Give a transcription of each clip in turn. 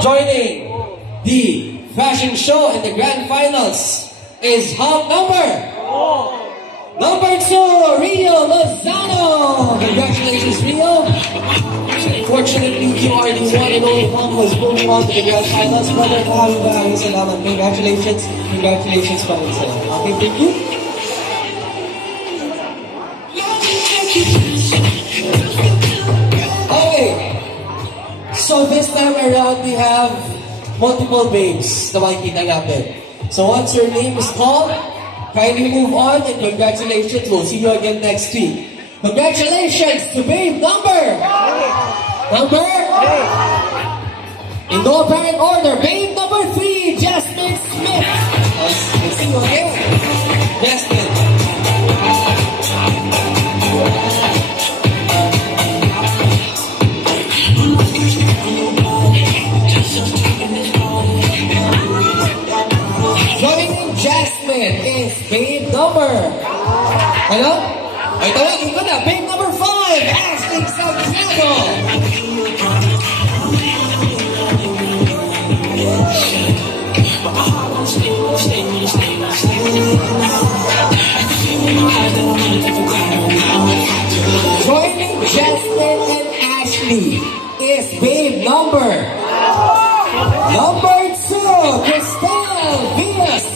Joining the fashion show in the grand finals is hump number 2, Rio Lozano. Congratulations, Rio. Unfortunately, you are the one and only hump who's moving on to the grand finals. Brother, congratulations. Congratulations pa rin sa'yo. Okay, thank you. Okay. So this time around, we have multiple babes na makikita natin. So once your name is called, kindly move on and congratulations. We'll see you again next week. Congratulations to babe number? In no apparent order, babe number 3, Jasmine Smith. We'll see you again. Jasmine. Joining Jasmine is babe number. Hello? Ay, tawagin ko na. Babe number 5, Ashley Santiago. Joining Jasmine and Ashley is babe number 2, Cristal Villas.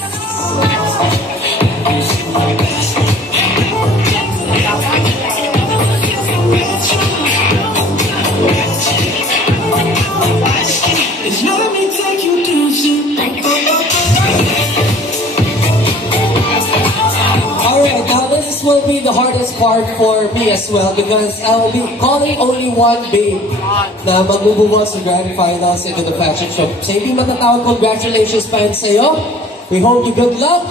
Alright, now this will be the hardest part for me as well because I'll be calling only one babe na magbubuwag sa grand finals into the fashion show. So hindi matatawag, congratulations pa rin sa'yo. We hope you good luck.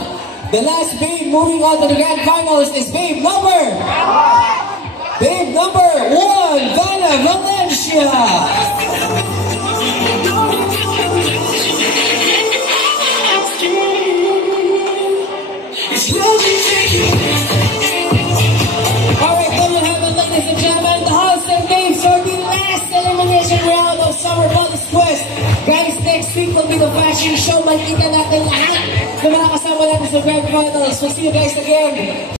The last babe moving on to the grand finals is babe number 1, Vanna Valencia. Alright, there you have it, ladies and gentlemen. The house and babes for the last elimination round of Summer Bonus Quest. Guys, next week will be the fashion show. Makikita natin lahat ng mga kasama natin sa grand finals. We'll see you guys again.